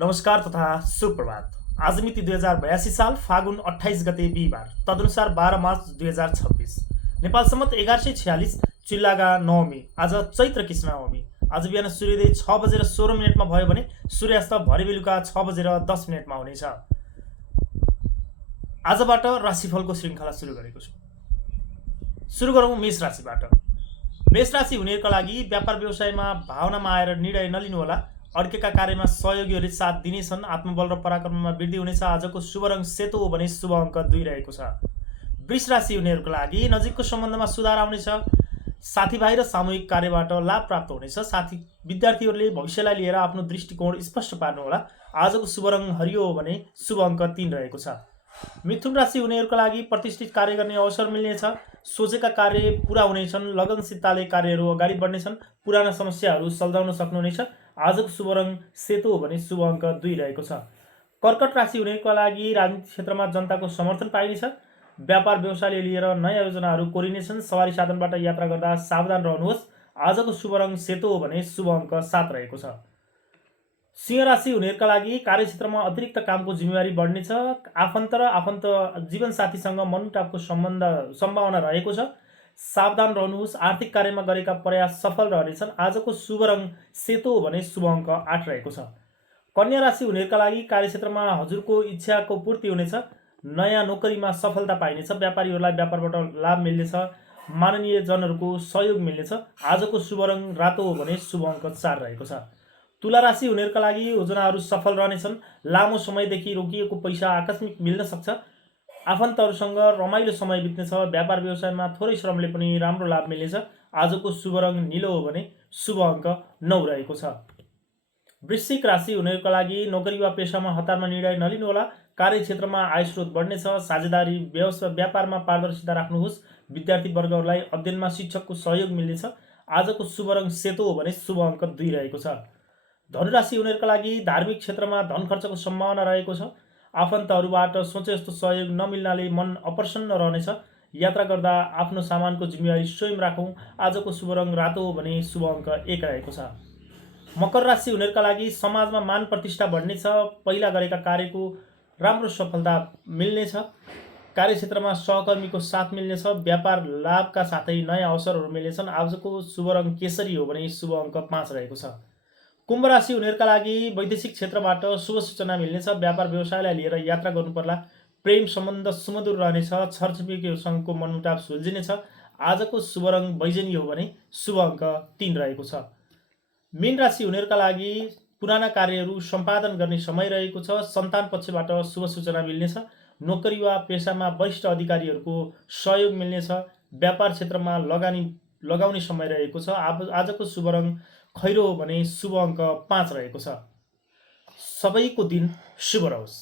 नमस्कार तथा सुप्रभात। आज मिति 2082 साल फागुन 28 गते बिहिबार, तदनुसार 12 मार्च 2026। नेपाल सम्मत 1146 चिल्लागा नवमी। आज चैत्र कृष्ण नवमी। आज बिहान सूर्योदय 6:16 भयो भने सूर्यास्त भरे बेलुका 6:10 हुनेछ। आजबाट राशिफलको श्रृङ्खला सुरु गरेको छु। सुरु गरौँ मेष राशिबाट। मेष राशि हुनेहरूका लागि व्यापार व्यवसायमा भावनामा आएर निर्णय नलिनुहोला। अड्केका कार्यमा सहयोगीहरूले साथ दिनेछन्। आत्मबल र पराक्रममा वृद्धि हुनेछ। आजको शुभ रङ सेतो हो भने शुभ अङ्क 2 रहेको छ। वृष राशि हुनेहरूका लागि नजिकको सम्बन्धमा सुधार आउनेछ। साथीभाइ र सामूहिक कार्यबाट लाभ प्राप्त हुनेछ। साथी विद्यार्थीहरूले भविष्यलाई लिएर आफ्नो दृष्टिकोण स्पष्ट पार्नुहोला। आजको शुभ रङ हरियो हो भने शुभ अङ्क 3 रहेको छ। मिथुन राशि हुनेहरूका लागि प्रतिष्ठित कार्य गर्ने अवसर मिल्नेछ। सोचेका कार्य पूरा हुनेछन्। लगनशीलताले कार्यहरू अगाडि बढ्नेछन्। पुराना समस्याहरू सल्झाउन सक्नुहुनेछ। आजको शुभ रङ सेतो हो भने शुभ अङ्क 2 रहेको छ। कर्कट राशि हुनेको लागि राजनीतिक क्षेत्रमा जनताको समर्थन पाइनेछ। व्यापार व्यवसायले लिएर नयाँ योजनाहरू कोरिनेछन्। सवारी साधनबाट यात्रा गर्दा सावधान रहनुहोस्। आजको शुभ रङ सेतो हो भने शुभ अङ्क 7 रहेको छ। सिंह राशि हुनेहरूका लागि कार्यक्षेत्रमा अतिरिक्त कामको जिम्मेवारी बढ्नेछ। आफन्त र आफन्त जीवनसाथीसँग मनमुटावको सम्भावना रहेको छ। सावधान रहनुहोस्। आर्थिक कार्यमा गरेका प्रयास सफल रहनेछन्। आजको शुभ रङ सेतो हो भने शुभ अङ्क 8 रहेको छ। कन्या राशि हुनेहरूका लागि कार्यक्षेत्रमा हजुरको इच्छाको पूर्ति हुनेछ। नयाँ नोकरीमा सफलता पाइनेछ। व्यापारीहरूलाई व्यापारबाट लाभ मिल्नेछ। माननीय जनहरूको सहयोग मिल्नेछ। आजको शुभ रङ रातो हो भने शुभ अङ्क 4 रहेको छ। तुला राशि हुनेहरूका लागि योजनाहरू सफल रहनेछन्। लामो समयदेखि रोकिएको पैसा आकस्मिक मिल्न सक्छ। आफन्तहरूसँग रमाइलो समय बित्नेछ। व्यापार व्यवसायमा थोरै श्रमले पनि राम्रो लाभ मिल्नेछ। आजको शुभ रङ निलो हो भने शुभ अङ्क 9 रहेको छ। वृश्चिक राशि हुनेहरूका लागि नोकरी वा पेसामा हतारमा निर्णय नलिनुहोला। कार्यक्षेत्रमा आयस्रोत बढ्नेछ। साझेदारी व्यापारमा पारदर्शिता राख्नुहोस्। विद्यार्थी वर्गहरूलाई अध्ययनमा शिक्षकको सहयोग मिल्नेछ। आजको शुभ रङ सेतो हो भने शुभ अङ्क 2 रहेको छ। धनुराशि हुनेहरूका लागि धार्मिक क्षेत्रमा धन खर्चको सम्भावना रहेको छ। आफन्तहरूबाट सोचे जस्तो सहयोग नमिल्नाले मन अप्रसन्न रहनेछ। यात्रा गर्दा आफ्नो सामानको जिम्मेवारी स्वयं राखौँ। आजको शुभ रङ रातो हो भने शुभ अङ्क 1 रहेको छ। मकर राशि हुनेहरूका लागि समाजमा मान प्रतिष्ठा बढ्नेछ। पहिला गरेका कार्यको राम्रो सफलता मिल्नेछ। कार्यक्षेत्रमा सहकर्मीको साथ मिल्नेछ। व्यापार लाभका साथै नयाँ अवसरहरू मिल्नेछन्। आजको शुभ रङ केसरी हो भने शुभ अङ्क 5 रहेको छ। कुम्भ राशि हुनेहरूका लागि वैदेशिक क्षेत्रबाट शुभ सूचना मिल्नेछ। व्यापार व्यवसायलाई लिएर यात्रा गर्नुपर्ला। प्रेम सम्बन्ध सुमधुर रहनेछ। छरछिमेकीहरूसँगको मनमुटाव सुल्झिनेछ। आजको शुभ रङ बैजनी हो भने शुभ अङ्क 3 रहेको छ। मीन राशि हुनेहरूका लागि पुराना कार्यहरू सम्पादन गर्ने समय रहेको छ। सन्तान पक्षबाट शुभ सूचना मिल्नेछ। नोकरी वा पेसामा वरिष्ठ अधिकारीहरूको सहयोग मिल्नेछ। व्यापार क्षेत्रमा लगाउने समय रहेको छ। आजको शुभ रङ खैरो हो भने शुभ अङ्क 5 रहेको छ। सबैको दिन शुभ रहोस्।